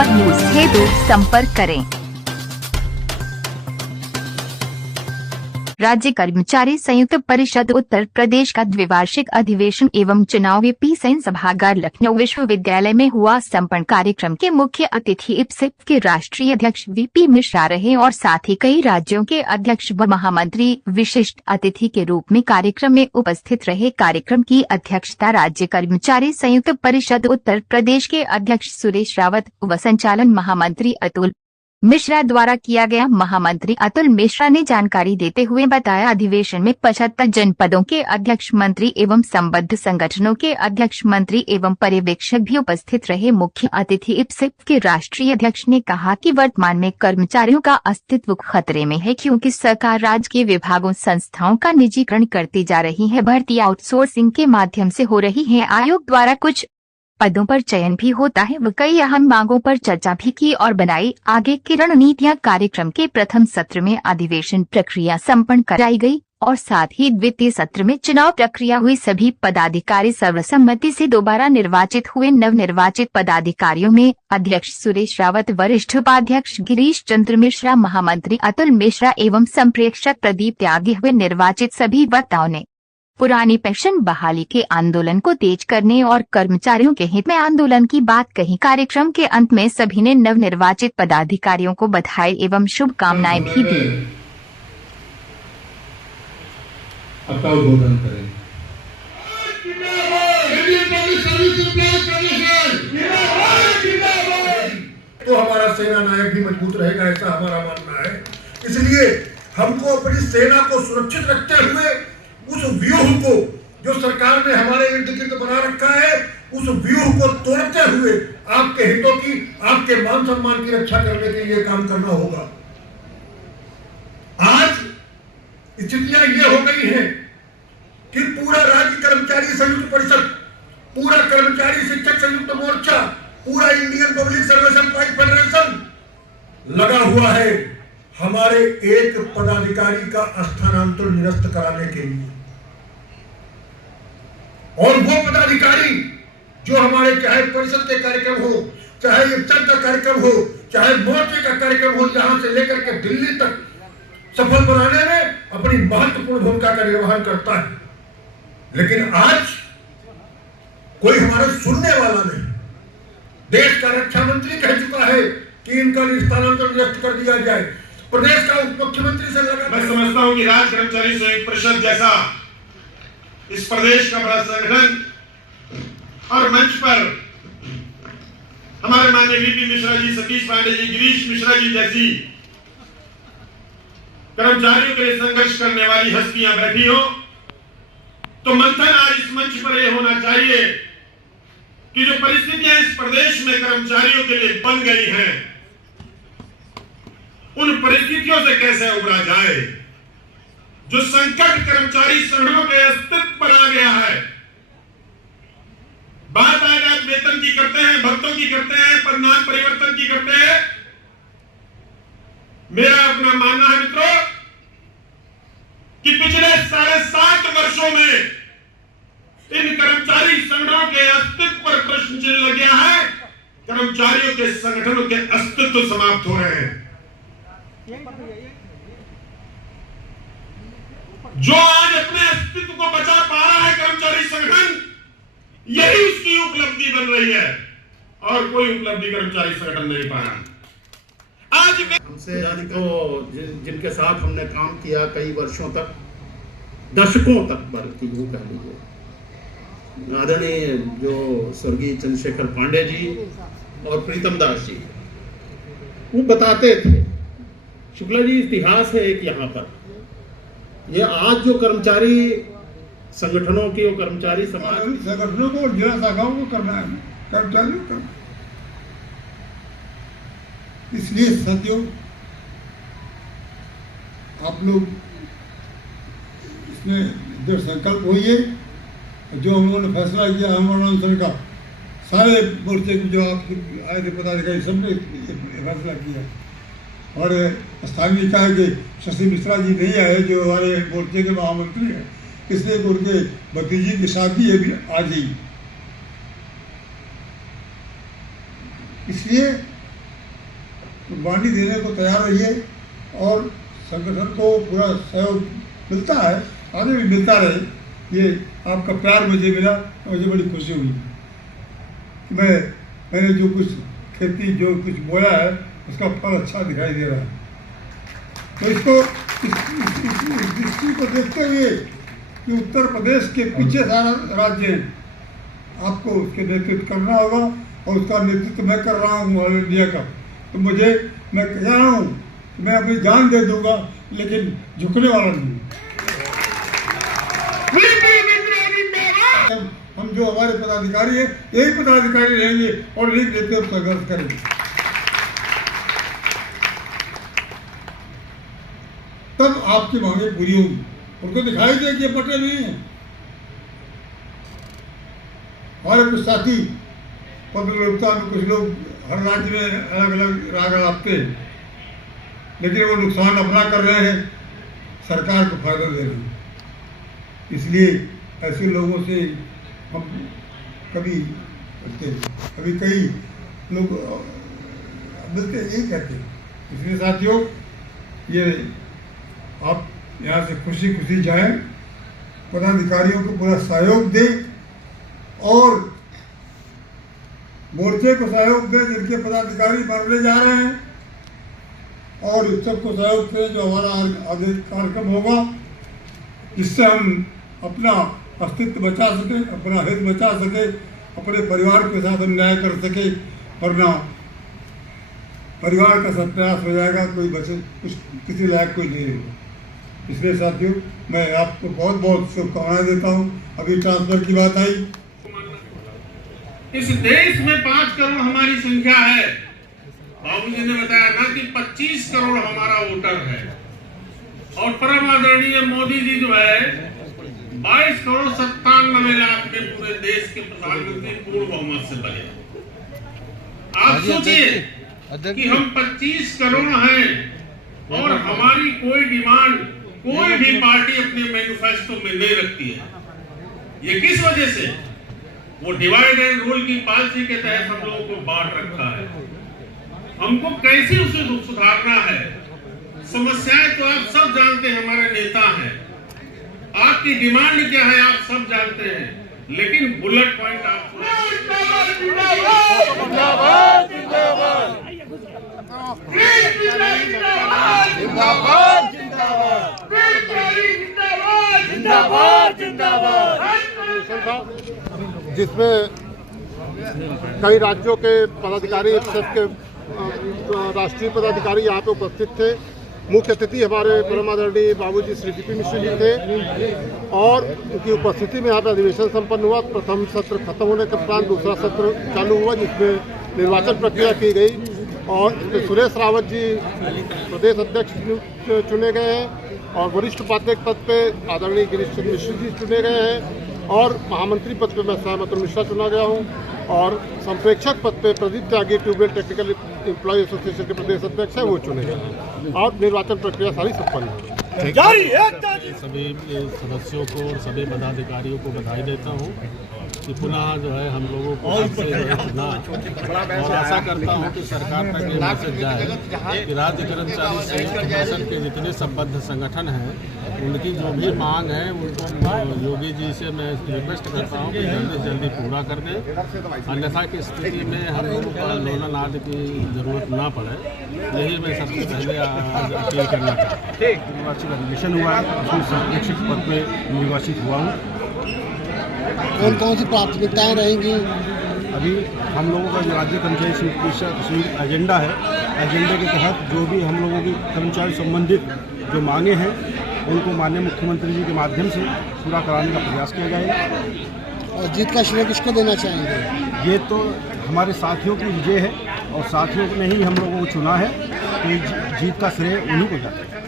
व न्यूज हेतु संपर्क करें। राज्य कर्मचारी संयुक्त परिषद उत्तर प्रदेश का द्विवार्षिक अधिवेशन एवं चुनावी पीएसएन सभागार लखनऊ विश्वविद्यालय में हुआ संपन्न। कार्यक्रम के मुख्य अतिथि इप्सिप के राष्ट्रीय अध्यक्ष वीपी मिश्रा रहे और साथ ही कई राज्यों के अध्यक्ष व महामंत्री विशिष्ट अतिथि के रूप में कार्यक्रम में उपस्थित रहे। कार्यक्रम की अध्यक्षता राज्य कर्मचारी संयुक्त परिषद उत्तर प्रदेश के अध्यक्ष सुरेश रावत व संचालन महामंत्री अतुल मिश्रा द्वारा किया गया। महामंत्री अतुल मिश्रा ने जानकारी देते हुए बताया, अधिवेशन में 75 जनपदों के अध्यक्ष मंत्री एवं संबद्ध संगठनों के अध्यक्ष मंत्री एवं पर्यवेक्षक भी उपस्थित रहे। मुख्य अतिथि इप्सिप के राष्ट्रीय अध्यक्ष ने कहा कि वर्तमान में कर्मचारियों का अस्तित्व खतरे में है, क्योंकि सरकार राज्य के विभागों संस्थाओं का निजीकरण करती जा रही है। भर्ती आउटसोर्सिंग के माध्यम से हो रही है। आयोग द्वारा कुछ पदों पर चयन भी होता है व कई अहम मांगों पर चर्चा भी की और बनाई आगे की रणनीतियां। कार्यक्रम के प्रथम सत्र में अधिवेशन प्रक्रिया संपन्न कराई गई और साथ ही द्वितीय सत्र में चुनाव प्रक्रिया हुई। सभी पदाधिकारी सर्वसम्मति से दोबारा निर्वाचित हुए। नवनिर्वाचित पदाधिकारियों में अध्यक्ष सुरेश रावत, वरिष्ठ उपाध्यक्ष गिरीश चंद्र मिश्रा, महामंत्री अतुल मिश्रा एवं संप्रेक्षक प्रदीप त्यागी हुए। निर्वाचित सभी वक्ताओं ने पुरानी पेंशन बहाली के आंदोलन को तेज करने और कर्मचारियों के हित में आंदोलन की बात कही। कार्यक्रम के अंत में सभी ने नवनिर्वाचित पदाधिकारियों को बधाई एवं शुभकामनाएं भी दी। आपका उद्बोधन करें। तो हमारा सेना नायक भी मजबूत रहेगा, ऐसा हमारा मानना है। इसलिए हमको अपनी सेना को सुरक्षित रखते हुए उस व्यूह को जो सरकार ने हमारे इर्द गिर्द बना रखा है, उस व्यूह को तोड़ते हुए आपके हितों की, आपके मान सम्मान की रक्षा करने के लिए काम करना होगा। आज स्थितियां ये हो गई हैं कि पूरा राज्य कर्मचारी संयुक्त परिषद, पूरा कर्मचारी शिक्षक संयुक्त मोर्चा, पूरा Indian public service employ federation लगा हुआ है हमारे एक पदाधिकारी का स्थानांतरण निरस्त कराने के लिए। और वो पदाधिकारी जो हमारे चाहे परिषद के कार्यक्रम हो, चाहे इफ्तार का कार्यक्रम हो, चाहे मोर्चे का कार्यक्रम हो, यहां से लेकर के दिल्ली तक सफल बनाने में अपनी महत्वपूर्ण भूमिका का निर्वहन करता है। लेकिन आज कोई हमारा सुनने वाला नहीं। देश का रक्षा मंत्री कह चुका है कि इनका स्थानांतरण निरस्त कर दिया जाए। प्रदेश का उप मुख्यमंत्री से लगा। मैं समझता हूं कि राज्य कर्मचारी संयुक्त परिषद जैसा इस प्रदेश का बड़ा संगठन और मंच पर हमारे माननीय वीपी मिश्रा जी, सतीश पांडे जी, गिरीश मिश्रा जी जैसी कर्मचारियों के लिए संघर्ष करने वाली हस्तियां बैठी हो, तो मंथन आज इस मंच पर यह होना चाहिए कि जो परिस्थितियां इस प्रदेश में कर्मचारियों के लिए बन गई हैं, उन परिस्थितियों से कैसे उबरा जाए। जो संकट कर्मचारी संगठनों के अस्तित्व पर आ गया है, बात आज आप वेतन की करते हैं, भत्तों की करते हैं, पदनाम परिवर्तन की करते हैं। मेरा अपना मानना है मित्रों कि पिछले 7.5 वर्षों में इन कर्मचारी संगठनों के अस्तित्व पर प्रश्न चिन्ह लग गया है। कर्मचारियों के संगठनों के अस्तित्व समाप्त हो रहे हैं। जो आज अपने अस्तित्व को बचा पा रहा है कर्मचारी संगठन, यही उसकी उपलब्धि बन रही है और कोई उपलब्धि कर्मचारी संगठन नहीं पा रहा। आज हमसे तो जिनके साथ हमने काम किया कई वर्षों तक, दशकों तक बल्कि यूं कह लीजिए, आदरणीय जो स्वर्गीय चंद्रशेखर पांडे जी और प्रीतम दास जी, वो बताते थे, शुक्ला जी इतिहास है एक यहाँ पर, ये आज जो कर्मचारी संगठनों की और कर्मचारी समाज संगठनों को और जिला शाखाओं को करना है, कर्मचारियों को। इसलिए साथियों, आप लोग इसमें दृढ़ संकल्प होइए। जो हम लोगों ने फैसला किया आमरण का, सारे मोर्चे जो आप आए थे पदाधिकारी, सबने फैसला किया। और स्थानीय निकाय के शशि मिश्रा जी नहीं आए, जो हमारे मोर्चे के महामंत्री हैं, इसलिए उनके भतीजी की शादी है भी आज ही। इसलिए कुर्बानी देने को तैयार रहिए और संगठन को पूरा सहयोग मिलता है, आगे भी मिलता रहे। ये आपका प्यार मुझे मिला, मुझे बड़ी खुशी हुई कि मैंने जो कुछ खेती जो कुछ बोया है उसका फल अच्छा दिखाई दे रहा है। तो इसको इस दृष्टि को देखते हुए कि उत्तर प्रदेश के पीछे सारा राज्य है, आपको उसके नेतृत्व करना होगा और उसका नेतृत्व मैं कर रहा हूँ ऑल इंडिया का। तो मैं कह रहा हूँ कि मैं अपनी जान दे दूंगा लेकिन झुकने वाला नहीं। हम जो हमारे पदाधिकारी हैं यही पदाधिकारी रहेंगे और यही नेतृत्व संघर्ष करेंगे। तब आपकी मांगे पूरी होगी। उनको दिखाई दे कि ये पटे नहीं है। हमारे कुछ साथी पत्रकारिता में कुछ लोग हर राज्य में अलग अलग राग अलापते हैं, लेकिन वो नुकसान अपना कर रहे हैं, सरकार को फायदा दे रहे हैं। इसलिए ऐसे लोगों से हम कभी कई लोग मिलते यही कहते हैं। इसलिए साथियों, ये आप यहाँ से खुशी खुशी जाएं, पदाधिकारियों को पूरा सहयोग दें और मोर्चे को सहयोग दें जिनके पदाधिकारी मरने जा रहे हैं, और इस सबको सहयोग दें जो हमारा आगे कार्यक्रम होगा, जिससे हम अपना अस्तित्व बचा सके, अपना हित बचा सके, अपने परिवार के साथ हम न्याय कर सके, वरना परिवार का सत्यानाश हो जाएगा, कोई बचे कुछ किसी लायक कोई नहीं रहेगा। इसलिए साथियों, मैं आपको बहुत बहुत शुभकामनाएं देता हूँ। अभी ट्रांसफर की बात आई, इस देश में 5 करोड़ हमारी संख्या है। बाबूजी ने बताया ना कि 25 करोड़ हमारा वोटर है, और परम आदरणीय मोदी जी जो है 22 करोड़ 97 लाख में पूरे देश के प्रधानमंत्री पूर्ण बहुमत से बने। आप सोचिए कि हम 25 करोड़ हैं और हमारी कोई डिमांड कोई भी पार्टी अपने मैनिफेस्टो में नहीं रखती है। ये किस वजह से? वो डिवाइड एंड रूल की पॉलिसी के तहत हम लोगों को बांट रखा है। हमको कैसे उसे सुधारना है? समस्याएं तो आप सब जानते हैं, हमारे नेता हैं। आपकी डिमांड क्या है आप सब जानते हैं, लेकिन बुलेट पॉइंट आप जिसमें कई राज्यों के पदाधिकारी, के राष्ट्रीय पदाधिकारी यहाँ पे उपस्थित थे। मुख्य अतिथि हमारे परमादरणीय बाबूजी श्री जीपी मिश्र जी थे, और उनकी उपस्थिति में यहाँ पर अधिवेशन संपन्न हुआ। प्रथम सत्र खत्म होने के उपरांत दूसरा सत्र चालू हुआ, जिसमें निर्वाचन प्रक्रिया की गई, और इसमें सुरेश रावत जी प्रदेश अध्यक्ष चुने गए हैं, और वरिष्ठ उपाध्यक्ष पद पे आदरणीय गिरीश चंद्र मिश्र जी चुने गए हैं, और महामंत्री पद पे मैं सहमत मिश्रा चुना गया हूँ, और संप्रेक्षक पद पे प्रदीप त्यागी ट्यूबवेल टेक्निकल एम्प्लॉय एसोसिएशन के प्रदेश अध्यक्ष हैं, वो चुने गए, और निर्वाचन प्रक्रिया सारी संपन्न हुई। सभी सदस्यों को और सभी पदाधिकारियों को बधाई देता हूँ कि पुनः जो है हम लोगों को आपसे जो है चुना, और आशा करता हूँ कि सरकार तक ये मैसेज जाए कि राज्य कर्मचारी संयुक्त शासन के जितने संबद्ध संगठन हैं, उनकी जो भी मांग है उनको योगी जी से मैं रिक्वेस्ट करता हूँ कि जल्दी से जल्दी पूरा कर दें, अन्यथा की स्थिति में हम लोगों को आंदोलन आदि की जरूरत ना पड़े। यही मैं सबसे पहले आज अपील करना चाहता हूँ। निर्वाचित अधिवेशन हुआ है, उसमें संरक्षक पद पर निर्वाचित हुआ हूँ। कौन कौन सी प्राथमिकताएं रहेंगी? अभी हम लोगों का जो राज्य कर्मचारी संयुक्त एजेंडा है, एजेंडे के तहत जो भी हम लोगों की कर्मचारी संबंधित जो मांगे हैं उनको माननीय मुख्यमंत्री जी के माध्यम से पूरा कराने का प्रयास किया जाएगा। और जीत का श्रेय किसको देना चाहेंगे? ये तो हमारे साथियों की विजय है, और साथियों ने ही हम लोगों को चुना है, तो जीत का श्रेय उन्हीं को जाता है।